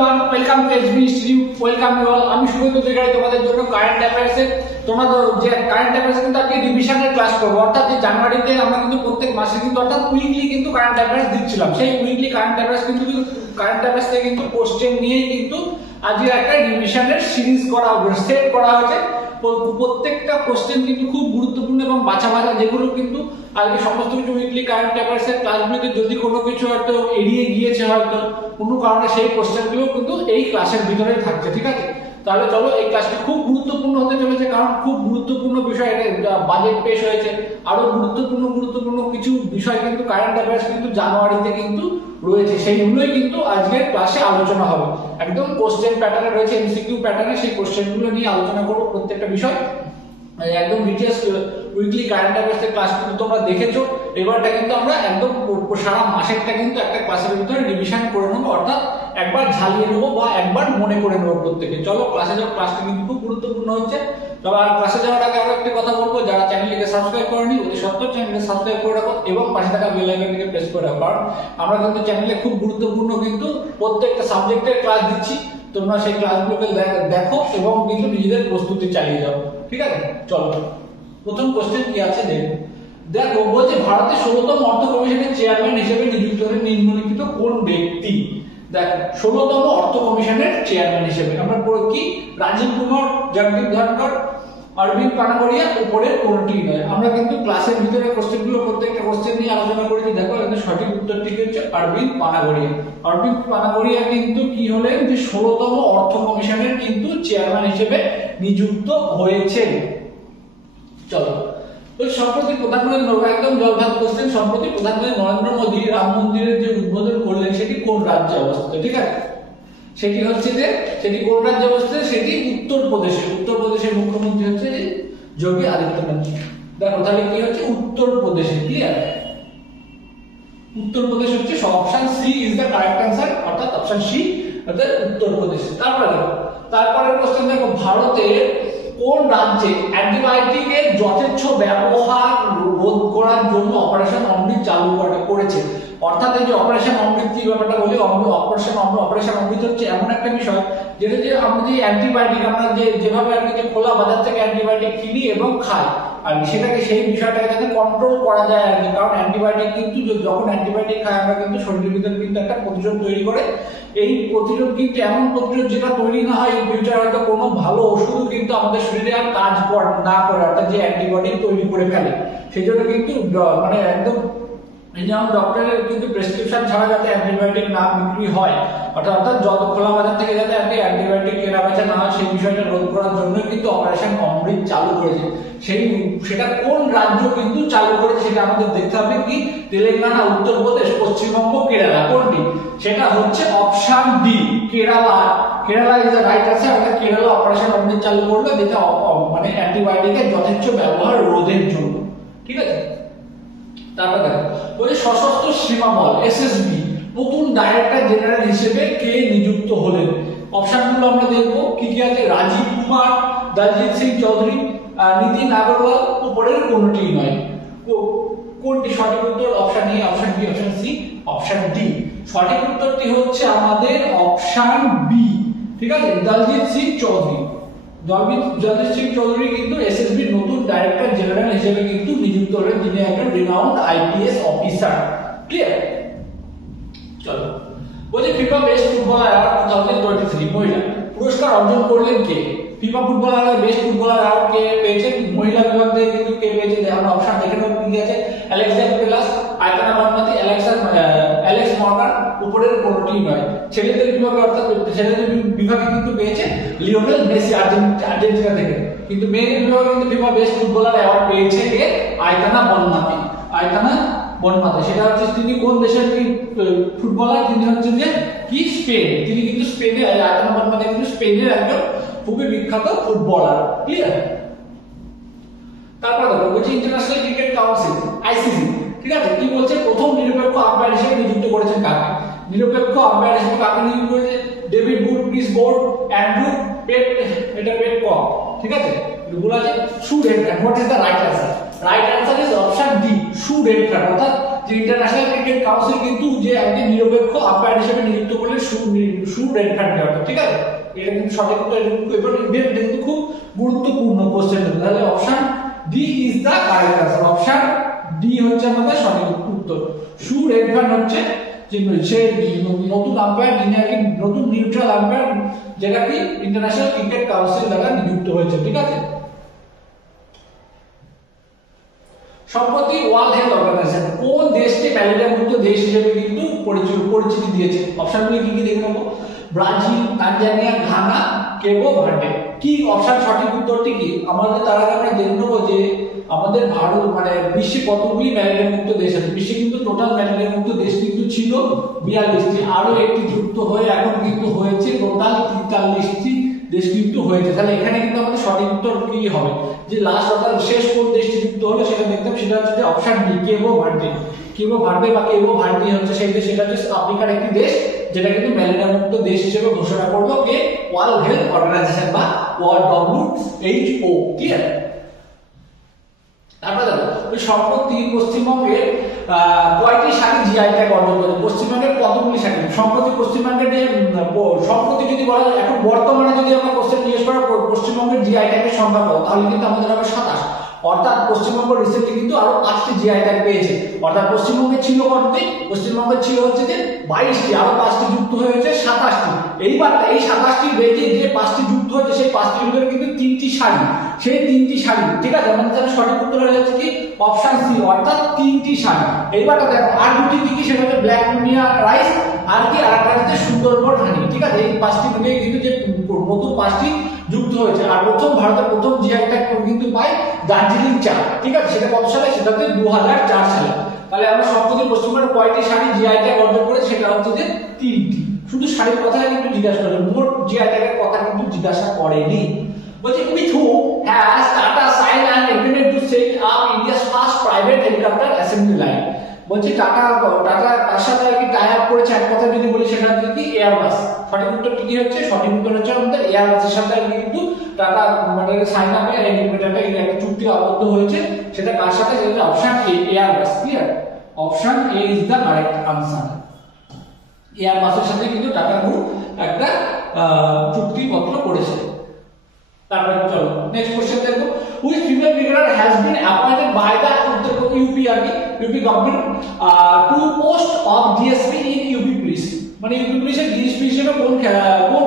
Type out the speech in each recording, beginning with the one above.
everyone, welcome to SB Institute. Welcome you all. আমি শুরু করতে চাই তোমাদের জন্য কারেন্ট অ্যাফেয়ার্স এর তোমাদের যে কারেন্ট অ্যাফেয়ার্স কিন্তু আজকে রিভিশনের ক্লাস করব। অর্থাৎ যে জানুয়ারিতে আমরা কিন্তু প্রত্যেক মাসে কিন্তু অর্থাৎ উইকলি কিন্তু কারেন্ট অ্যাফেয়ার্স দিচ্ছিলাম। সেই উইকলি কারেন্ট অ্যাফেয়ার্স কিন্তু কারেন্ট অ্যাফেয়ার্স থেকে কিন্তু কোশ্চেন নিয়েই কিন্তু আজকে একটা রিভিশনের সিরিজ করা হবে, সেট করা হয়েছে। প্রত্যেকটা কোশ্চেন কিন্তু খুব গুরুত্বপূর্ণ এবং বাছা বাছা, যেগুলো কিন্তু আজকে সমস্ত কিছু উইকলি কারেন্ট অ্যাফেয়ার্স এর ক্লাসগুলোতে যদি কোনো কিছু হয়তো এড়িয়ে গিয়েছে হয়তো কোনো কারণে, সেই কোশ্চেনগুলো কিন্তু এই ক্লাসের ভিতরে থাকছে। ঠিক আছে, তাহলে চলো এই ক্লাসটি খুব গুরুত্বপূর্ণ হতে চলেছে, কারণ খুব গুরুত্বপূর্ণ বিষয়, বাজেট পেশ হয়েছে, আরো গুরুত্বপূর্ণ কিছু বিষয় কিন্তু কারেন্ট অ্যাফেয়ার্স কিন্তু জানুয়ারিতে কিন্তু রয়েছে, সেইগুলোই কিন্তু আজকের ক্লাসে আলোচনা হবে। একদম কোশ্চেন প্যাটার্নে রয়েছে, এমসিকিউ প্যাটার্নে, সেই কোশ্চেনগুলো নিয়ে আলোচনা করবো প্রত্যেকটা বিষয়। একদম ডিটেইলস উইকলি কারেন্ট অ্যাফেয়ার্স এর ক্লাস কিন্তু তোমরা দেখেছো। এবারটা কিন্তু আমরা একদম সারা মাসেরটা কিন্তু একটা ক্লাসের ভিতরে রিভিশন করে নেবো, অর্থাৎ একবার ঝালিয়ে নেবো বা একবার মনে করে নেবো প্রত্যেকে। চলো ক্লাসে যাও, ক্লাসটা কিন্তু খুব গুরুত্বপূর্ণ হচ্ছে। তবে আর ক্লাসে যাওয়ার আগে আরো একটা কথা বলবো, যারা চ্যানেলটিকে সাবস্ক্রাইব করেনি অতি সত্ত্বর চ্যানেলকে সাবস্ক্রাইব করে রাখো এবং পাশে থাকা বেল আইকনটিকে প্রেস করে রাখো, কারণ আমরা কিন্তু চ্যানেলে খুব গুরুত্বপূর্ণ কিন্তু প্রত্যেকটা সাবজেক্টের ক্লাস দিচ্ছি। তোমরা সেই ক্লাসগুলোকে দেখো এবং কিন্তু নিজেদের প্রস্তুতি চালিয়ে যাও। ঠিক আছে, চলো প্রথম কোশ্চেন কি আছে দেখো। বলছে ভারতের 16তম অর্থ কমিশনের চেয়ারম্যান হিসেবে নিযুক্ত হলেন নিম্নলিখিত কোন ব্যক্তি? দেখো 16তম অর্থ কমিশনের চেয়ারম্যান হিসেবে আমরা পড়ি কি রাজীব কুমার, জগদীপ ধনখড়, অরবিন্দ পানাগড়িয়া, উপরের কোনটি নয়। আমরা কিন্তু ক্লাসের ভিতরে কোশ্চেনগুলো প্রত্যেকটা কোশ্চেন নিয়ে আলোচনা করেছি। দেখো এখানে সঠিক উত্তরটি হচ্ছে অরবিন্দ পানাগড়িয়া। অরবিন্দ পানাগড়িয়া কিন্তু কি হলেন যে 16তম অর্থ কমিশনের কিন্তু চেয়ারম্যান হিসেবে নিযুক্ত হয়েছে। চলো সম্প্রতি প্রধানমন্ত্রী, একদম জলভাত কোশ্চেন, সম্প্রতি প্রধানমন্ত্রী নরেন্দ্র মোদী রাম মন্দিরের যে উদ্বোধন করলেন সেটি কোন রাজ্যে অবস্থিত? ঠিক আছে, সেটি হচ্ছে যে সেটি কোন রাজ্যে অবস্থিত? সেটি উত্তরপ্রদেশে। উত্তরপ্রদেশের মুখ্যমন্ত্রী হচ্ছে যোগী আদিত্যনাথ। দেখো তাহলে কি হচ্ছে উত্তরপ্রদেশে, ক্লিয়ার? উত্তরপ্রদেশ হচ্ছে option C is the correct answer, অর্থাৎ অপশন সি অর্থাৎ উত্তরপ্রদেশ। তারপরের কোশ্চেন দেখো, ভারতের কোন রাজ্যে অ্যান্টিবায়োটিকের যথেচ্ছ ব্যবহার রোধ করার জন্য অপারেশন অমৃত চালু করেছে? অর্থাৎ এই যে অপারেশন অমৃত কি ব্যাপারটা বলি, অপারেশন অমৃত হচ্ছে এমন একটা বিষয় যেটা যে আমরা যে অ্যান্টিবায়োটিক আমরা যেভাবে আর কি যে খোলা বাজার থেকে অ্যান্টিবায়োটিক কিনি এবং খাই, আর সেটাকে সেই বিষয়টাকে যাতে কন্ট্রোল করা যায় আর কি। কারণ অ্যান্টিবায়োটিক কিন্তু যখন অ্যান্টিবায়োটিক খাই আমরা কিন্তু শরীরের ভিতরে কিন্তু একটা প্রতিরোধ তৈরি করে। এই প্রতিরোধ কিন্তু এমন প্রতিরোধ যেটা তৈরি না হয়, এই ফিউচার হয়তো কোনো ভালো ওষুধও কিন্তু আমাদের শরীরে আর কাজ না করে, অর্থাৎ যে অ্যান্টিবায়োটিক তৈরি করে ফেলে। সেই জন্য কিন্তু মানে একদম যেমন ডক্টরের কিন্তু প্রেসক্রিপশন ছাড়া যাতে অ্যান্টিবায়োটিক না বিক্রি হয়, অর্থাৎ যত খোলা বাজার থেকে যাতে অ্যান্টিবায়োটিক কেনা বেচা না হয়, সেই বিষয়টা রোধ করার জন্য কিন্তু অপারেশন অমৃত চালু করেছে। সেটা কোন রাজ্য কিন্তু চালু করেছে সেটা আমাদের দেখতে হবে। কি তেলেঙ্গানা, উত্তরপ্রদেশ, পশ্চিমবঙ্গ, কেরালা? কোনটি? সেটা হচ্ছে option D, Kerala. Kerala is the right answer. অর্থাৎ কেরালা অপারেশন অমৃত চালু করলো, যেটা মানে অ্যান্টিবায়োটিকের যথেচ্ছ ব্যবহার রোধের জন্য। ঠিক আছে, তারপর দেখো বলে সশস্ত্র সীমা বল এসএসবি নতুন ডাইরেক্টর জেনারেল হিসেবে কে নিযুক্ত হলেন? অপশনগুলো আমরা দেখবো কি কি আছে। রাজীব কুমার, দলজিৎ সিং চৌধুরী, নীতিন আগরওয়াল, উপরের কোনটি নয়। কোনটি সঠিক উত্তর? Option A, option B, option C, option D. সঠিক উত্তরটি হচ্ছে আমাদের অপশন বি। ঠিক আছে, দলজিৎ সিং চৌধুরী। দলজিৎ সিং চৌধুরী কিন্তু এসএসবি নতুন ডাইরেক্টর জেনারেল হিসেবে কিন্তু নিযুক্ত হলেন, যিনি একজন রিনাউন্ড আইপিএস অফিসার। ক্লিয়ার? চলো বলছি ফিফা বেস্ট ফুটবলার অ্যাওয়ার্ড 2023 মহিলা পুরস্কার অর্জন করলেন কে? FIFA footballer best footballer award কে পেয়েছেন? মহিলা বিভাগ থেকে কিন্তু কে পেয়েছে? আমরা অপশন দেখে নেব কি আছে। অ্যালেক্সা পেলাস, আয়তানা বানমাতি, অ্যালেক্স মর্গান, উপরের কোনটি নয়। ছেলেদের বিভাগে, অর্থাৎ ছেলেদের বিভাগে কিন্তু পেয়েছে লিওনেল মেসি আর্জেন্টিনা থেকে। কিন্তু মেয়েদের বিভাগে কিন্তু ফিফা বেস্ট ফুটবলার অ্যাওয়ার্ড পেয়েছে কে? আয়তানা বানমাতি। সেটা হচ্ছে তিনি কোন দেশের ফুটবলার? তিনি হচ্ছেন যে কি স্পেন। তিনি কিন্তু স্পেনের, আয়তানা বানমাতি কিন্তু স্পেনের একজন খুবই বিখ্যাত ফুটবলার। ক্লিয়ার? তারপর দেখো বলছে ইন্টারন্যাশনাল ক্রিকেট কাউন্সিল আইসিসি। ঠিক আছে, কি বলছে? প্রথম নিরপেক্ষ আম্পায়ার হিসেবে নিযুক্ত করেছেন কাকে? নিরপেক্ষ আম্পায়ার হিসেবে কাকে নিযুক্ত করেছে? David Budd, Chris Board, Andrew Petcock. ঠিক আছে, এগুলো আছে শু ডেট্রান। What is the right answer? Right answer is option D, শু ডেট্রান। অর্থাৎ যে ইন্টারন্যাশনাল ক্রিকেট কাউন্সিল কিন্তু যে একজন নিরপেক্ষ আম্পায়ার হিসেবে নিযুক্ত করলে শু রেড ভ্যান অর্থাৎ, ঠিক আছে। এটা কিন্তু সঠিক উত্তর। এটা কিন্তু খুব গুরুত্বপূর্ণ কোশ্চেন। তাহলে option D is the correct answer. Option D হচ্ছে আমাদের সঠিক উত্তর। শু রেড ভ্যান হচ্ছে যে সেই নতুন আম্পায়ার, যিনি আর কি নতুন নিউট্রাল আম্পায়ার, যেটা কি ইন্টারন্যাশনাল ক্রিকেট কাউন্সিল দ্বারা নিযুক্ত হয়েছে, ঠিক আছে। সম্প্রতি ওয়ার্ল্ড হেলথ অর্গানাইজেশন কোন দেশকে ম্যালেরিয়া মুক্ত দেশ হিসেবে কিন্তু পরিচিতি দিয়েছে? অপশনগুলি কি কি দেখে নেবো। Brazil, Tanzania, Ghana, Cabo Verde. কি অপশন সঠিক উত্তরটি কি? আমাদের তার আগে আমরা দেখে নেবো যে আমাদের ভারত মানে বিশ্বে কতগুলি ম্যালেরিয়া মুক্ত দেশ আছে। বিশ্বে কিন্তু টোটাল ম্যালেরিয়া মুক্ত দেশ কিন্তু ছিল 42টি, আরো একটি যুক্ত হয়ে এখন কিন্তু হয়েছে টোটাল 43টি দেশ কিন্তু হয়েছে। তাহলে এখানে কিন্তু আমাদের সঠিক উত্তর কি হবে, যে লাস্ট অর্থাৎ শেষ কোন দেশটি যুক্ত হলো সেটা দেখতাম, সেটা হচ্ছে যে অপশন ডি, কেপো ভার্ডে। কেপো ভার্ডে বা কেপো ভার্ডে হচ্ছে সেই দেশ, সেটা হচ্ছে আফ্রিকার একটি দেশ, যেটা কিন্তু ম্যালেরিয়া মুক্ত দেশ হিসেবে ঘোষণা করলো কে ওয়ার্ল্ড হেলথ অর্গানাইজেশন বা WHO, ঠিক আছে। তারপরে দেখো ওই সম্প্রতি পশ্চিমবঙ্গের কয়টি শাড়ি জিআই ট্যাগ অর্জন করেছে? পশ্চিমবঙ্গের কতগুলি শাড়ি? সম্প্রতি পশ্চিমবঙ্গের যে সম্প্রতি যদি বলা যায়, এখন বর্তমানে যদি আমরা কোশ্চেন জিজ্ঞেস করা পশ্চিমবঙ্গের জিআই ট্যাগের সংখ্যা কত, তাহলে কিন্তু আমাদের হবে 27। অর্থাৎ পশ্চিমবঙ্গ রিসেন্টলি কিন্তু আরো 5টি জিআই ট্যাগ পেয়েছে। অর্থাৎ পশ্চিমবঙ্গে ছিল কতটি? পশ্চিমবঙ্গে ছিল হচ্ছে যে 22টি, আরো 5টি যুক্ত হয়েছে 27টি। এইবার এই 27টির বেজে যে 5টি যুক্ত হয়েছে সেই 5টির ভিতরে কিন্তু 3টি শাড়ি, সেই 3টি শাড়ি, ঠিক আছে। আমাদের তাহলে সঠিক উত্তর হয়ে যাচ্ছে কি অপশন সি, অর্থাৎ 3টি শাড়ি। এইবারটা দেখো আর দুটি কি, সেটা হচ্ছে ব্ল্যাক নুনিয়া রাইস আর কি আরেকটা হচ্ছে সুন্দরবন হানি, ঠিক আছে। এই 5টি মিলিয়ে কিন্তু যে নতুন 5টি যুক্ত হয়েছে। আর ভারতের প্রথম জিআই ট্যাগ কিন্তু পায় দার্জিলিং চা, ঠিক আছে। সেটা কত সালে? সেটা হচ্ছে 2004 সালে। তাহলে আমরা সম্প্রতি পশ্চিমবঙ্গের কয়টি শাড়ি জিআই ট্যাগ অর্জন করে? সেটা হচ্ছে যে 3টি। শুধু শাড়ির কথাই কিন্তু জিজ্ঞাসা করেছে, মোট জিআই ট্যাগের কথা কিন্তু জিজ্ঞাসা করেনি। বলছে with whom has Tata signed an agreement to set up India's first private helicopter assembly line? বলছে টাটা কার সাথে আর কি টাই আপ করেছে, এক কথা যদি বলি সেটা হচ্ছে কি এয়ারবাস। সঠিক উত্তরটি কি হচ্ছে? সঠিক উত্তর হচ্ছে আমাদের এয়ারবাসের সাথে কিন্তু টাটা মানে সাইন আপে এগ্রিমেন্ট একটা চুক্তি আবদ্ধ হয়েছে। সেটা কার সাথে? সেটা option A, Airbus. Clear? Option A is the correct answer. এয়ারবাসের সাথে কিন্তু টাটা গ্রুপ একটা চুক্তিপত্র করেছে। তারপরে চলো নেক্সট কোশ্চেন দেখো, which female cricketer has been appointed by the UP government to post of DSP in UP police? মানে UP পুলিশের ডিএসপি হিসেবে কোন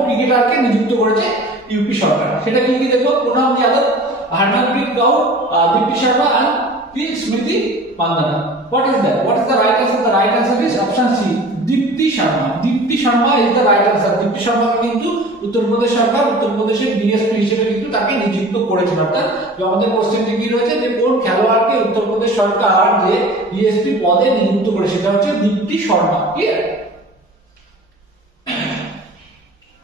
ক্রিকেটারকে নিযুক্ত করেছে ইউপি সরকার? সেটা কি কি দেখো, পুনম যাদব, হরমনপ্রীত কৌর, দীপ্তি শর্মা and স্মৃতি Mandanna. What is the right answer? The right answer is option C, Dipti Sharma. Dipti Sharma is the right answer. Dipti শর্মাকে কিন্তু উত্তরপ্রদেশ সরকার উত্তরপ্রদেশের ডিএসপি হিসেবে কিন্তু তাকে নিযুক্ত করেছিল। অর্থাৎ আমাদের কোশ্চেনটি কি রয়েছে, যে কোন খেলোয়াড়কে উত্তরপ্রদেশ সরকার যে ডিএসপি পদে নিযুক্ত করে, সেটা হচ্ছে দীপ্তি শর্মা। ক্লিয়ার?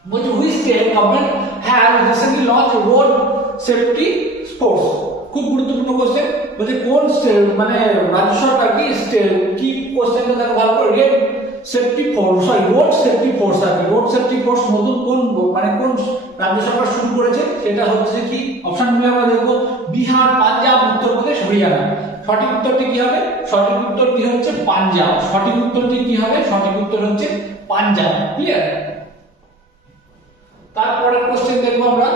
বলছে which state government has recently launched road safety sports? খুব গুরুত্বপূর্ণ কোশ্চেন। বলছে কোন মানে রাজ্য সরকার কি কোশ্চেনটা দেখো ভালো করে, রোড সেফটি ফোর্স আছে। রোড সেফটি ফোর্স নতুন কোন মানে কোন রাজ্য সরকার শুরু করেছে? সেটা হচ্ছে কি অপশনগুলো আমরা দেখবো, বিহার, পাঞ্জাব, উত্তরপ্রদেশ, হরিয়ানা। সঠিক উত্তরটি কি হবে? সঠিক উত্তরটি হচ্ছে পাঞ্জাব। সঠিক উত্তরটি কি হবে? সঠিক উত্তর হচ্ছে পাঞ্জাব। ক্লিয়ার? তারপরে কোশ্চেন দেখবো আমরা,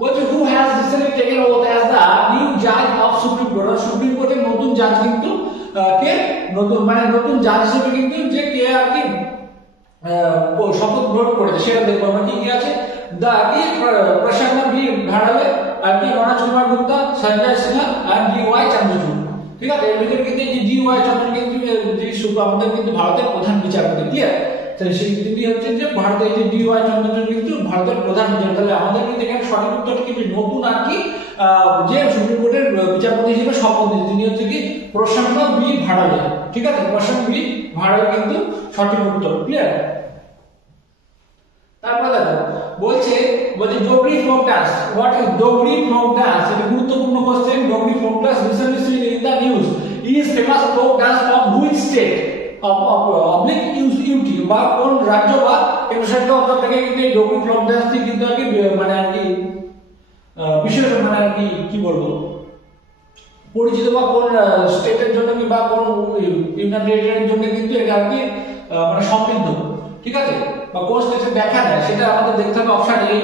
বলছে who has recently taken oath as the new judge of Supreme Court? Supreme কোর্টের নতুন জাজ কিন্তু কে নতুন জাজ হিসেবে কিন্তু যে কে আর কি শপথ গ্রহণ করেছে সেটা দেখবো আমরা। কি কি আছে? প্রসন্ন বি ভাড়ালে আর কি মনোজ কুমার গুপ্তা, সঞ্জয় সিনহা আর DY চন্দ্রচূড়। ঠিক আছে? এর ভিতরে কিন্তু যে DY চন্দ্রচূড় কিন্তু যে আমাদের কিন্তু ভারতের প্রধান বিচারপতি। ক্লিয়ার? তিনি হচ্ছেন যে ভারতের যে DY চন্দ্রচূড় কিন্তু ভারতের প্রধান বিচারপতি। তাহলে আমাদের কিন্তু এখানে সঠিক উত্তরটি কিন্তু নতুন আর কি যে সুপ্রিম কোর্টের বিচারপতি হিসেবে শপথ নিয়েছেন তিনি হচ্ছে কি প্রসন্ন বি ভাড়ালে। ঠিক আছে? প্রসন্ন বি ভাড়ালে কিন্তু সঠিক উত্তর। ক্লিয়ার? তারপরে দেখো বলছে Dogri folk dance. What is Dogri folk dance? এটা গুরুত্বপূর্ণ question. Dogri folk dance recently seen in the news is famous folk dance of which state অবলিক ইউটি বা কোন রাজ্য বা কেন্দ্রশাসিত অঞ্চল থেকে কিন্তু এই ডোগরি ফোক ডান্সটি কিন্তু আর কি মানে আর কি বিশেষ মানে আর কি বলবো পরিচিত বা কোন স্টেটের জন্য কি বা কোন ইউনিয়ন টেরিটরির জন্য কিন্তু এটা আর কি মানে সমৃদ্ধ। ঠিক আছে? বা কোন স্টেটে দেখা যায় সেটা আমাদের দেখতে হবে option A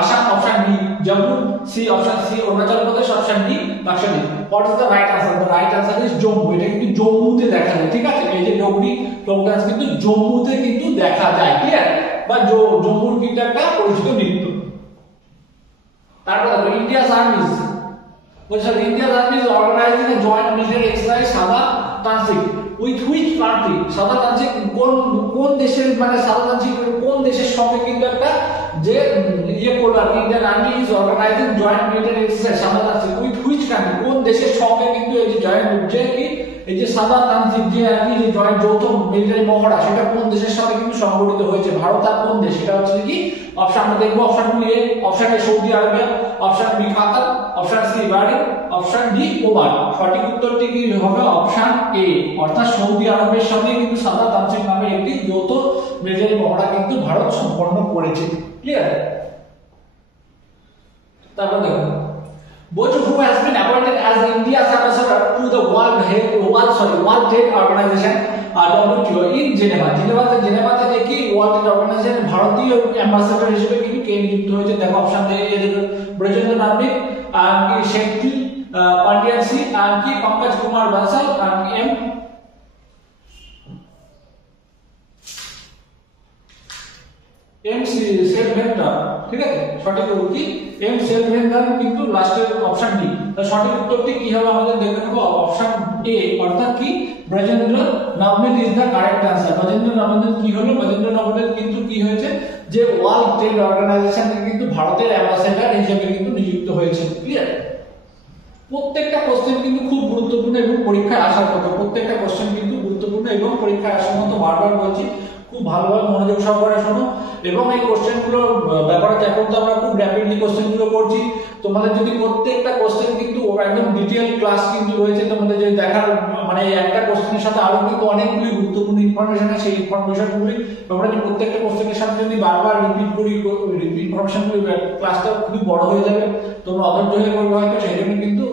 Assam, option B Jammu, C option C Arunachal Pradesh, option D Lakshadweep. What is the right answer? The right answer is Jammu. এটা কিন্তু জম্মুতে দেখা যায়, ঠিক আছে? এই যে ডোগরি ফোক ডান্স কিন্তু জম্মুতে কিন্তু দেখা যায়, ক্লিয়ার? বা জম্মুর কিন্তু একটা পরিচিত নৃত্য। তারপর ইন্ডিয়াস আর্মিজ, বলছে ইন্ডিয়াস আর্মিজ অর্গানাইজিং এ জয়েন্ট মিলিটারি এক্সারসাইজ সাদা ট্রানজিট উইথ হুইচ কান্ট্রি? সাদা ট্রানজিট কোন দেশের, মানে সাদা ট্রানজিট কোন দেশের সঙ্গে কিন্তু একটা যে ইয়ে করলো, Indian army is organising joint military exercise সাদা ট্রানজিট উইথ হুইচ কান্ট্রি? কোন দেশের সঙ্গে কিন্তু এই যে জয়েন্ট, যে কি এই যে সাদা ট্রানজিট যে আর কি যে জয়েন্ট যৌথ মিলিটারি মহড়া, সেটা কোন দেশের সাথে কিন্তু সংগঠিত হয়েছে? ভারত আর কোন দেশ? সেটা হচ্ছে কি অপশন আমরা দেখবো। Option A, option A Saudi Arabia, option B Qatar, option C Bahrain, option D Oman. সঠিক উত্তরটি কি হবে? অপশন এ, অর্থাৎ সৌদি আরবের সাথে কিন্তু সাদা ট্রানজিট নামে একটি যৌথ মিলিটারি মহড়া কিন্তু ভারত সম্পন্ন করেছে, ক্লিয়ার? তারপর দেখো বলছে who has been appointed as India's ambassador to the World Trade Organization WTO in Geneva? জেনেভাতে যে কি ওয়ার্ল্ড ট্রেড অর্গানাইজেশন ভারতীয় অ্যাম্বাসেডর হিসেবে কিন্তু কে নিযুক্ত হয়েছে? দেখো অপশন এ ব্রজেন্দ্র নাবিক, আর কি শেখি পান্ডিয়ান সি, আর কি পঙ্কজ কুমার বানসাল, আর এম সেলভেন্ডার, ঠিক আছে? সঠিক উত্তর কি এম সেলভেন্ডার কিন্তু লাস্টের অপশন ডি। তাহলে সঠিক উত্তরটি কি হবে আমাদের দেখে নেব। অপশন এ, অর্থাৎ কি ব্রজেন্দ্র নবনীত is the correct answer. Brajendra নবনীত কি হলো? ব্রজেন্দ্র নবনীত কিন্তু কি হয়েছে, যে ওয়ার্ল্ড ট্রেড অর্গানাইজেশনে কিন্তু ভারতের অ্যাম্বাসেডর হিসেবে কিন্তু নিযুক্ত হয়েছে, ক্লিয়ার? প্রত্যেকটা কোশ্চেন কিন্তু খুব গুরুত্বপূর্ণ এবং পরীক্ষায় আসার কথা। প্রত্যেকটা কোশ্চেন কিন্তু গুরুত্বপূর্ণ এবং পরীক্ষায় আসার মতো, বারবার বলছি খুব ভালোভাবে মনোযোগ সহকারে শোনো। এবং এই কোশ্চেনগুলো ব্যাপারে এখন তো আমরা খুব র্যাপিডলি কোশ্চেনগুলো করছি, তোমাদের যদি প্রত্যেকটা কোশ্চেন কিন্তু একদম ডিটেইল ক্লাস কিন্তু রয়েছে তোমাদের যদি দেখার, মানে একটা কোশ্চেনের সাথে আরো কিন্তু অনেকগুলি গুরুত্বপূর্ণ ইনফরমেশন আছে। সেই ইনফরমেশনগুলি আমরা যদি প্রত্যেকটা কোশ্চেনের সাথে যদি বারবার রিপিট করি, ইনফরমেশনগুলি ক্লাসটা খুবই বড় হয়ে যাবে, তোমরা অধৈর্য হয়ে পড়বে হয়তো। সেই জন্য কিন্তু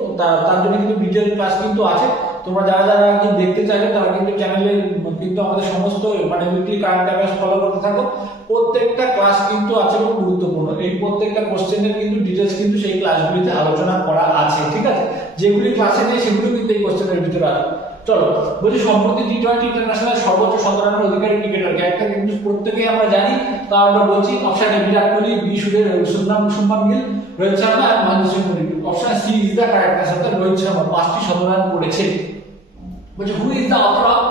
তার জন্য কিন্তু ডিটেইল ক্লাস কিন্তু আছে। তোমরা যারা যারা কিন্তু দেখতে চাইবে তারা কিন্তু চ্যানেলে কিন্তু আমাদের সমস্ত মানে উইকলি কারেন্ট অ্যাফেয়ার্স ফলো করতে থাকো। প্রত্যেকটা ক্লাস কিন্তু আছে খুব গুরুত্বপূর্ণ। এই প্রত্যেকটা কোশ্চেনের কিন্তু ডিটেইলস কিন্তু সেই ক্লাসগুলিতে আলোচনা করা আছে, ঠিক আছে? যেগুলি ক্লাসে নেই সেগুলো কিন্তু এই কোশ্চেনের ভিতরে আছে। চলো বলছি সম্প্রতি টি-20 ইন্টারন্যাশনাল সর্বোচ্চ 17 রানের অধিকারী ক্রিকেটার কে? একটা কিন্তু প্রত্যেকেই আমরা জানি, তা আমরা বলছি option A Virat Kohli, B Shubman Gill, Rohit Sharma আর Mahendra Singh Dhoni. Option C is the correct answer. Rohit Sharma 5টি 17 রান করেছে। But who is the author of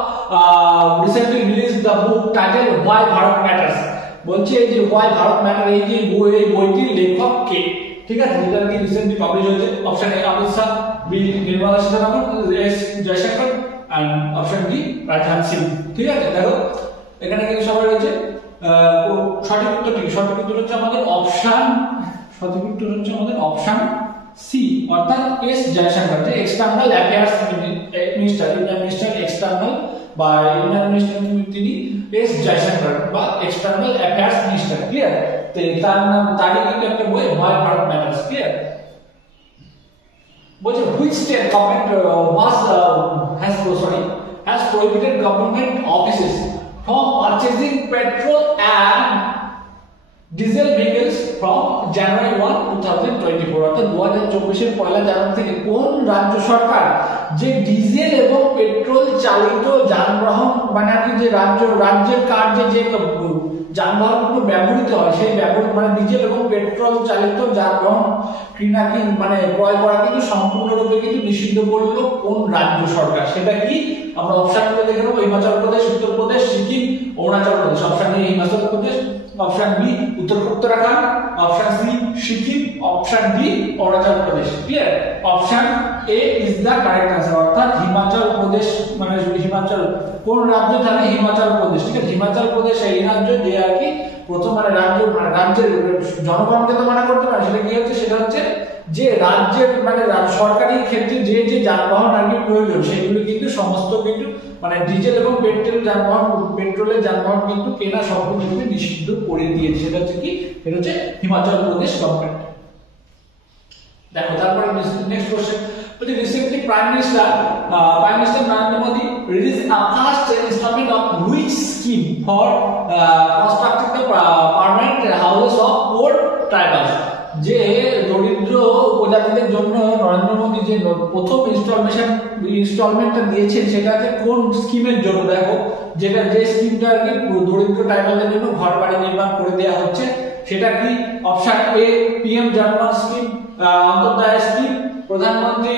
recently released the book titled Why Bharat Matters? বলছে যে Why Bharat Matters এই যে বইটির লেখক কে? ঠিক আছে, যেটা কি রিসেন্টলি পাবলিশ হয়েছে। Option A Amit Shah, B Nirmala Sitharaman, S Jaishankar, and option D Rajnath Singh. ঠিক আছে, দেখো এখানে কিন্তু সবাই রয়েছে। সঠিক উত্তর হচ্ছে আমাদের অপশন সি, অর্থাৎ এস জয়শঙ্কর, যে external affairs minister, Indian minister external বা ইন্ডিয়ান মিনিস্টার তিনি এস জয়শঙ্কর বা এক্সটার্নাল অ্যাফেয়ার্স মিনিস্টার, ক্লিয়ার? তো তার নাম তারই কিন্তু একটা বই হোয়াই ভারত ম্যাটার্স, ক্লিয়ার? বলছে which state government has prohibited government offices from purchasing petrol and diesel vehicles from January 1, 2024, অর্থাৎ 2024 এর পয়লা জানুয়ারি থেকে কোন রাজ্য সরকার যে ডিজেল এবং পেট্রোল চালিত যানবাহন, মানে আর কি যে রাজ্যের কার্যে যে যানবাহনগুলো ব্যবহৃত হয় সেই মানে ডিজেল এবং পেট্রোল চালিত যানবাহন মানে ক্রয় করা কিন্তু সম্পূর্ণরূপে কিন্তু নিষিদ্ধ করলো কোন রাজ্য সরকার? সেটা কি আমরা অপশনগুলো দেখে নেবো। Himachal Pradesh, Uttar Pradesh, Sikkim, Arunachal Pradesh. Option A Himachal Pradesh, option B Uttarakhand, option C Sikkim, option D Arunachal Pradesh, clear? Option A is the correct answer, অর্থাৎ হিমাচল প্রদেশ, মানে হিমাচল কোন রাজ্য? তাহলে হিমাচল প্রদেশ, ঠিক আছে? হিমাচল প্রদেশ এই রাজ্য যে আর কি প্রথম মানে রাজ্যের জনগণকে তো মানা করতে পারে, সেটা কি হচ্ছে? সেটা হচ্ছে যে রাজ্যের মানে সরকারি ক্ষেত্রে যে যে যানবাহন আর কি প্রয়োজন সেগুলো কিন্তু সমস্ত কিন্তু মানে ডিজেল এবং পেট্রোলের যানবাহন কিন্তু কেনা সম্পূর্ণরূপে নিষিদ্ধ করে দিয়েছে। সেটা হচ্ছে কি? এটা হচ্ছে হিমাচল প্রদেশ গভর্নমেন্ট। দেখো তারপরে নেক্সট কোশ্চেন, তো Recently, Prime Minister Narendra Modi released a first installment of which scheme for constructing the permanent houses of poor tribals. যে দরিদ্র উপজাতিদের জন্য নরেন্দ্র মোদী যে প্রথম ইনস্টলমেন্টটা দিয়েছেন সেটা হচ্ছে কোন স্কিমের জন্য, দেখো যেটা যে স্কিমটা আর কি দরিদ্র ট্রাইবালদের জন্য ঘর বাড়ি নির্মাণ করে দেওয়া হচ্ছে সেটা কি? Option A PM Janman scheme, Antyodaya scheme, Pradhan Mantri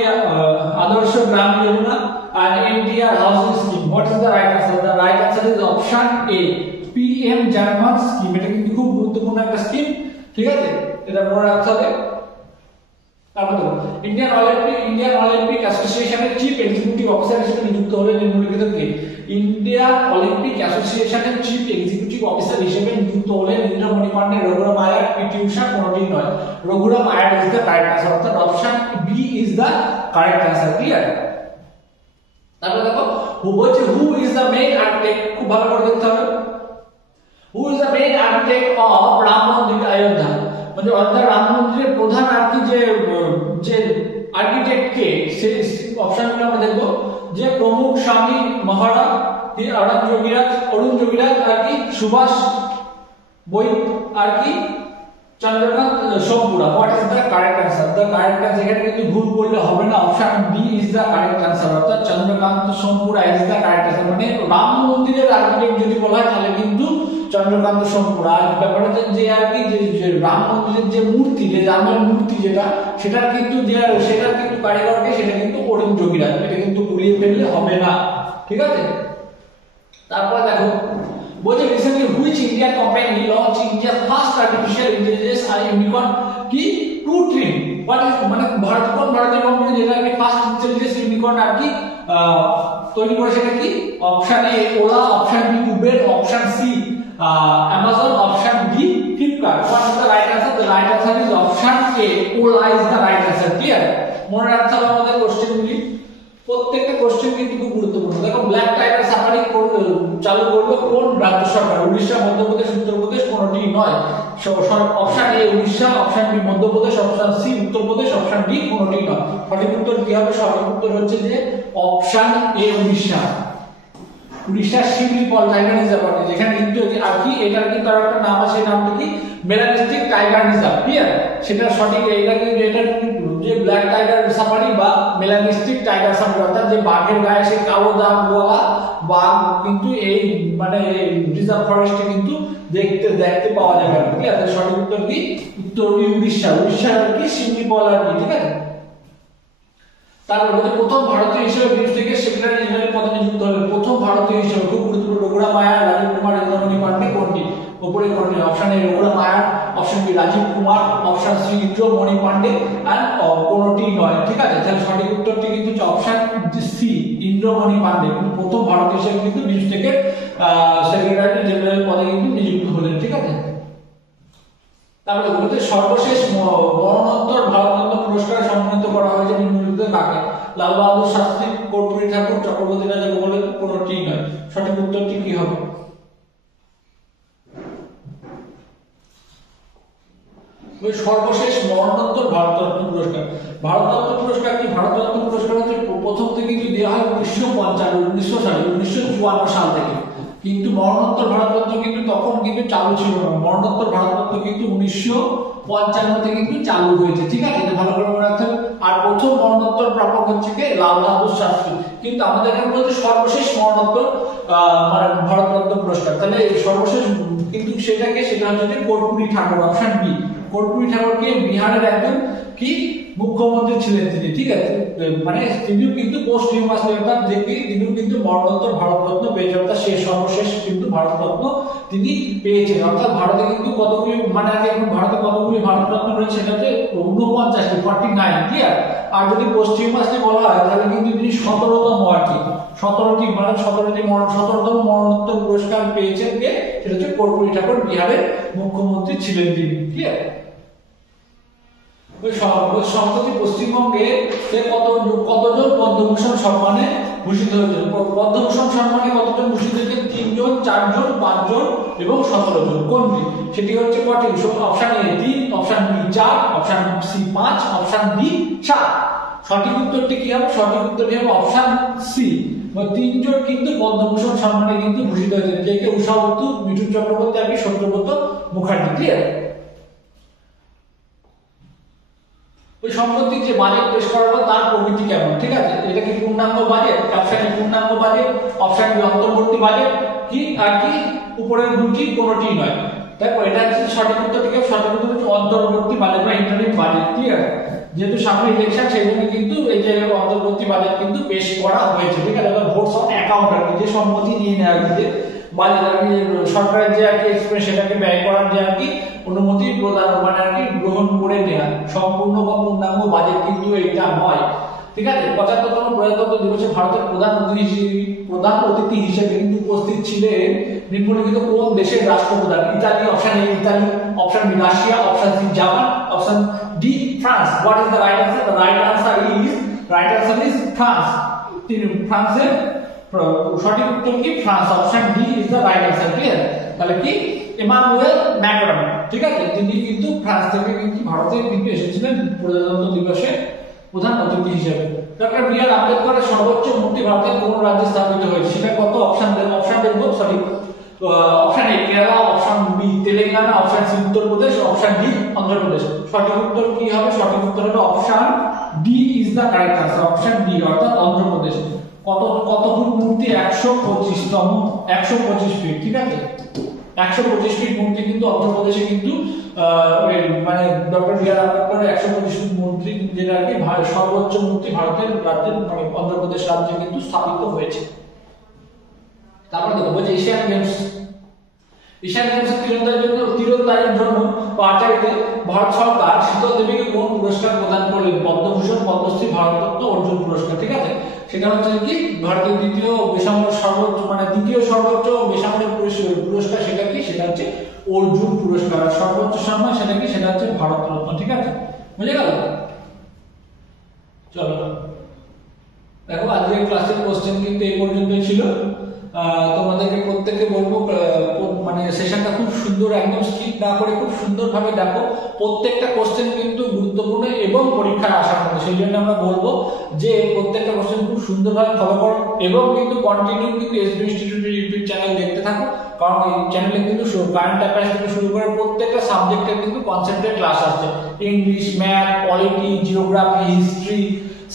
Adarsh Gram Yojana, আর NTR housing scheme. What is the right answer? The right answer is option A PM Janman scheme. এটা কিন্তু খুব গুরুত্বপূর্ণ একটা স্কিম, ঠিক আছে, এটা মনে রাখতে হবে। তারপর দেখো ইন্ডিয়ান অলিম্পিক অ্যাসোসিয়েশনের চিফ এক্সিকিউটিভ অফিসার হিসেবে নিযুক্ত হলেন নিম্নলিখিত কে? ইন্ডিয়ান অলিম্পিক অ্যাসোসিয়েশনের চিফ এক্সিকিউটিভ অফিসার হিসেবে নিযুক্ত হলেন ইন্দ্রমণি পান্ডে, রঘুরাম আয়ার, পিটি উষা, কোনটি নয়। Raghuram Iyer is the correct answer, অর্থাৎ option B is the correct answer. Clear? তারপর দেখো who is the main architect, খুব ভালো করে দেখতে হবে। Who is the main architect of Ram Mandir Ayodhya, মানে অযোধ্যা রাম মন্দিরের প্রধান আর কি যে আর্কিটেক্ট কে, সেই অপশনগুলো আমরা দেখব। যে প্রমুখ স্বামী মহারাজ, অরুণ যোগীরাজ আর কি, সুভাষ বই আর কি, Chandrakant Sompura. What is the correct answer? The correct answer, এখানে কিন্তু ভুল করলে হবে না, option B is the correct answer, অর্থাৎ Chandrakant Sompura is the correct answer. মানে রাম মন্দিরের আর্কিটেক্ট যদি বলা হয় তাহলে কিন্তু চন্দ্রকান্ত সোমপুরা। আর ব্যাপার হচ্ছে যে আর কি যে রাম মন্দিরের যে মূর্তি, যে রামের মূর্তি যেটা, সেটার কিন্তু কারিগরকে সেটা কিন্তু অরুণ যোগীরাজ। এটা কিন্তু গুলিয়ে ফেললে হবে না, ঠিক আছে। তারপর দেখো বলছে recently which Indian company launch ইন্ডিয়ার ফার্স্ট আর্টিফিশিয়াল ইন্টেলিজেন্স আর ইউনিকর্ন কি ট্রু ট্রিম। হোয়াট ইজ, মানে ভারতীয় কোম্পানি যেটা কি ফার্স্ট ইন্টেলিজেন্স ইউনিকর্ন আর কি তৈরি করে, সেটা কি? Option A Ola, option B Uber, option C Amazon, option D Flipkart. What is the right answer? The right answer is option A Ola is the right answer. Clear? মনে রাখতে হবে আমাদের কোশ্চেনগুলি, প্রত্যেকটা কোশ্চেন কিন্তু খুব গুরুত্বপূর্ণ। দেখো ব্ল্যাক টাইগার সাফারি চালু করলো কোন রাজ্য সরকার? উড়িষ্যা, মধ্যপ্রদেশ, উত্তরপ্রদেশ, কোনটি নয়। Option A Orissa, option B Madhya Pradesh, option C Uttar Pradesh, option D কোনটি নয়। সঠিক উত্তর কি হবে? সঠিক উত্তর হচ্ছে যে অপশন এ উড়িষ্যা। উড়িষ্যার শিমলিপাল টাইগার রিজার্ভ, যেখানে কিন্তু আর কি এটার কিন্তু আর একটা নাম আছে, নামটা কি? Melanistic tiger reserve. ক্লিয়ার? সেটা সঠিক, এটা কিন্তু এটার যে ব্ল্যাক টাইগার সাফারি বা মেলানিস্টিক টাইগার সাফারি, অর্থাৎ যে বাঘের গায়ে সে কালো দাগওয়ালা বাঘ কিন্তু এই মানে রিজার্ভ ফরেস্টে কিন্তু দেখতে পাওয়া যাবে। ঠিক আছে? সঠিক উত্তর কি? উত্তর উড়িষ্যার আর কি শিমলিপাল আর কি, ঠিক আছে। তারপর প্রথম ভারতীয় হিসেবে বিমস্টেকের সেক্রেটারি জেনারেল পদে নিযুক্ত হলেন। প্রথম ভারতীয় হিসেবে খুব গুরুত্বপূর্ণ, রঘুরাম আয়ার, রাজীব কুমার, ইন্দ্রমণি পান্ডে, কোনটি? উপরে কোনটি? Option A Raghuram Iyer, option B Rajiv Kumar, option C Indramani Pandey, আর কোনটি নয়। ঠিক আছে? তাহলে সঠিক উত্তরটি কিন্তু অপশন সি ইন্দ্রমণি পান্ডে প্রথম ভারতীয় হিসেবে কিন্তু বিমস্টেকের সেক্রেটারি জেনারেল পদে কিন্তু নিযুক্ত হলেন। ঠিক আছে? তারপরে বলতে সর্বশেষ মরণোত্তর ভারতরত্ন পুরস্কারে সম্মানিত করা হয়েছে নিম্নলিখিত কাকে? লাল বাহাদুর শাস্ত্রী, কর্পূরী ঠাকুর, চক্রবর্তী রাজা বলে কোনটি নয়। সঠিক উত্তরটি কি হবে? সর্বশেষ মরণোত্তর ভারতরত্ন পুরস্কার। ভারতরত্ন পুরস্কার কি? ভারতরত্ন পুরস্কার হচ্ছে প্রথম থেকে কিন্তু দেওয়া হয় 1954 সাল থেকে, কিন্তু মরণোত্তর ভারতরত্ন কিন্তু তখন কিন্তু চালু ছিল না। মরণোত্তর ভারতরত্ন কিন্তু 1955 থেকে কিন্তু চালু হয়েছে। ঠিক আছে? এটা ভালো করে মনে রাখতে হবে। আর প্রথম মরণোত্তর প্রাপক হচ্ছে কে? লাল বাহাদুর শাস্ত্রী। কিন্তু আমাদের এখানে বলতে সর্বশেষ মরণোত্তর মানে ভারতরত্ন পুরস্কার, তাহলে সর্বশেষ কিন্তু সেটা হচ্ছে কর্পূরী ঠাকুর, অপশন বি। কর্পূরী ঠাকুরকে বিহারের একজন কি মুখ্যমন্ত্রী ছিলেন তিনি। ঠিক আছে? মানে তিনিও কিন্তু পোস্ট হিউমাসলি, অর্থাৎ যে কি তিনিও কিন্তু মরণোত্তর ভারতরত্ন পেয়েছেন, অর্থাৎ সর্বশেষ কিন্তু ভারতরত্ন তিনি পেয়েছেন। অর্থাৎ ভারতে কিন্তু কতগুলি মানে আগে এখন ভারতে কতগুলি ভারতরত্ন রয়েছে? সেটা হচ্ছে 49। ক্লিয়ার? আর যদি পোস্ট হিউমাসলি বলা হয় তাহলে কিন্তু তিনি 17তম আর কি 17তম মরণোত্তর পুরস্কার পেয়েছেন কে? সেটা হচ্ছে কর্পূরী ঠাকুর, বিহারের মুখ্যমন্ত্রী ছিলেন তিনি। ক্লিয়ার? সম্প্রতি পশ্চিমবঙ্গে কতজন পদ্মভূষণ সম্মানে ভূষিত হয়েছেন? পদ্মভূষণ সম্মানে কতজন ভূষিত হয়েছেন? 3 জন, 4 জন, 5 জন এবং 17 জন। কোনটি? সেটি হচ্ছে কটি? Option A 3, option B 4, option C 5, option D 7। সঠিক উত্তরটি কি হবে? সঠিক উত্তরটি হবে অপশন সি। তিনজন কিন্তু পদ্মভূষণ সম্মানে কিন্তু ভূষিত হয়েছেন, কে কে? উষা উত্তু, মিঠুন চক্রবর্তী আর সত্যব্রত মুখার্জি। ক্লিয়ার? ওই সম্পত্তির যে বাজেট পেশ করা হলো তার প্রকৃতি কেমন? ঠিক আছে, এটা কি পূর্ণাঙ্গ বাজেট? অপশন এ পূর্ণাঙ্গ বাজেট, অপশন বি অন্তর্বর্তী বাজেট, কি আর কি উপরের দুটি কোনোটি নয়। দেখো এটা হচ্ছে সঠিক উত্তর। ঠিক আছে, সঠিক উত্তর হচ্ছে অন্তর্বর্তী বাজেট বা ইন্টারনেট বাজেট। ক্লিয়ার? যেহেতু সামনে ইলেকশন সেই জন্য কিন্তু এই যে অন্তর্বর্তী বাজেট কিন্তু পেশ করা হয়েছে। ঠিক আছে, ভোটস অন অ্যাকাউন্ট আর কি, যে সম্মতি নিয়ে নেওয়া আর কি, বাজেট আর কি সরকারের যে আর কি এক্সপেন্স সেটাকে ব্যয় করার যে আর কি অনুমতি প্রদান মানে আর কি গ্রহণ করে নেওয়া, সম্পূর্ণ বা পূর্ণাঙ্গ বাজেট কিন্তু এটা নয়। ঠিক আছে, 75তম প্রজাতন্ত্র দিবসে ভারতের প্রধান অতিথি হিসেবে কিন্তু উপস্থিত ছিলেন নিম্নলিখিত কোন দেশের রাষ্ট্রপ্রধান? Italy, option A Italy, option B Russia, option C Japan, option D France. What is the right answer? The right answer is France. ফ্রান্সের সঠিক উত্তর কি? France. Option D is the right answer. Clear? তাহলে কি? Emmanuel Macron. ঠিক আছে, তিনি কিন্তু ফ্রান্স থেকে কিন্তু ভারতে কিন্তু এসেছিলেন প্রজাতন্ত্র দিবসে প্রধান অতিথি হিসেবে। ডক্টর বি আর আম্বেদকরের সর্বোচ্চ মূর্তি ভারতের কোন রাজ্যে স্থাপিত হয়েছে? সেটা কত? অপশন দেব। Sorry, option A Kerala, option B Telangana, option C Uttar Pradesh, option D Andhra Pradesh. সঠিক উত্তর কি হবে? সঠিক উত্তর হলো option D is the correct answer. Option D অর্থাৎ অন্ধ্রপ্রদেশ। কত ফুট মূর্তি? 125 ফিট। ঠিক আছে, 125 ফিট মূর্তি কিন্তু অন্ধ্রপ্রদেশে কিন্তু মানে ডক্টর বি আর আম্বেদকরের 125 ফিট মূর্তি যেটা আর কি সর্বোচ্চ মূর্তি ভারতের রাজ্যের মানে অন্ধ্রপ্রদেশ রাজ্যে কিন্তু স্থাপিত হয়েছে। তারপর দেখো বলছে এশিয়ান গেমসের তীরন্দাজের জন্য পাচারিতে ভারত সরকার শীতল দেবীকে কোন পুরস্কার প্রদান করলেন? পদ্মভূষণ, পদ্মশ্রী, ভারতরত্ন, অর্জুন পুরস্কার। ঠিক আছে, সেটা হচ্ছে কি ভারতের দ্বিতীয় সর্বোচ্চ বেসামরিক পুরস্কার সেটা কি? সেটা হচ্ছে অর্জুন পুরস্কার। আর সর্বোচ্চ সম্মান সেটা কি? সেটা হচ্ছে ভারতরত্ন। ঠিক আছে, বুঝে গেল? চলো দেখো আজকের ক্লাসের কোশ্চেন কিন্তু এই পর্যন্তই ছিল। তোমাদেরকে প্রত্যেককে বলবো মানে সেশনটা খুব সুন্দর, একদম স্কিপ না করে খুব সুন্দরভাবে দেখো। প্রত্যেকটা কোশ্চেন কিন্তু গুরুত্বপূর্ণ এবং পরীক্ষায় আসার মতো, সেই জন্য আমরা বলবো যে প্রত্যেকটা কোশ্চেন খুব সুন্দরভাবে ফলো করো এবং কিন্তু কন্টিনিউ কিন্তু এসবি ইনস্টিটিউটের ইউটিউব চ্যানেল দেখতে থাকো। কারণ এই চ্যানেলে কিন্তু কারেন্ট অ্যাফেয়ার্স থেকে শুরু করে প্রত্যেকটা সাবজেক্টের কিন্তু কনসেপ্টের ক্লাস আসছে। English, math, polity, geography, history,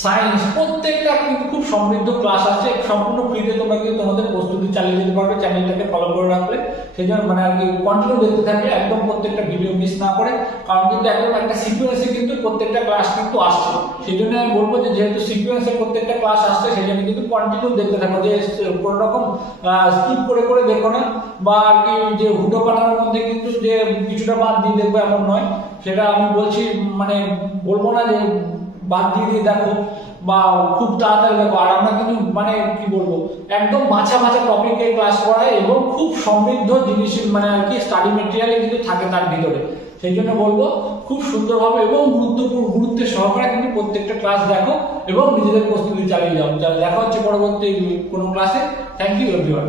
science, প্রত্যেকটা কিন্তু খুব সমৃদ্ধ ক্লাস আছে। সম্পূর্ণ ফ্রিতে তোমরা কিন্তু তোমাদের প্রস্তুতি চালিয়ে যেতে পারবে চ্যানেলটাকে ফলো করে রাখলে। সেই জন্য মানে আর কি কন্টিনিউ দেখতে থাকলে একদম প্রত্যেকটা ভিডিও মিস না করে, কারণ কিন্তু একদম একটা সিকোয়েন্সে কিন্তু প্রত্যেকটা ক্লাস কিন্তু আসছে। সেই জন্য আমি বলবো যে যেহেতু সিকোয়েন্সে প্রত্যেকটা ক্লাস আসছে সেই জন্য কিন্তু কন্টিনিউ দেখতে থাকো, যে কোনো রকম স্কিপ করে দেখো না, বা আর কি যে হুটো পাঠানোর মধ্যে কিন্তু যে কিছুটা বাদ দিয়ে দেখবো এমন নয়। সেটা আমি বলছি মানে বলবো না যে বাদ দিয়ে দেখো বা খুব তাড়াতাড়ি দেখো। আর আমরা কিন্তু মানে কি বলবো একদম মাঝা টপিকে ক্লাস করায় এবং খুব সমৃদ্ধ জিনিস মানে আর কি স্টাডি মেটেরিয়াল কিন্তু থাকে তার ভিতরে। সেই জন্য বলবো খুব সুন্দরভাবে এবং গুরুত্বের সহকারে কিন্তু প্রত্যেকটা ক্লাস দেখো এবং নিজেদের প্রস্তুতি চালিয়ে যাও। দেখা হচ্ছে পরবর্তী কোনো ক্লাসে। Thank you everyone.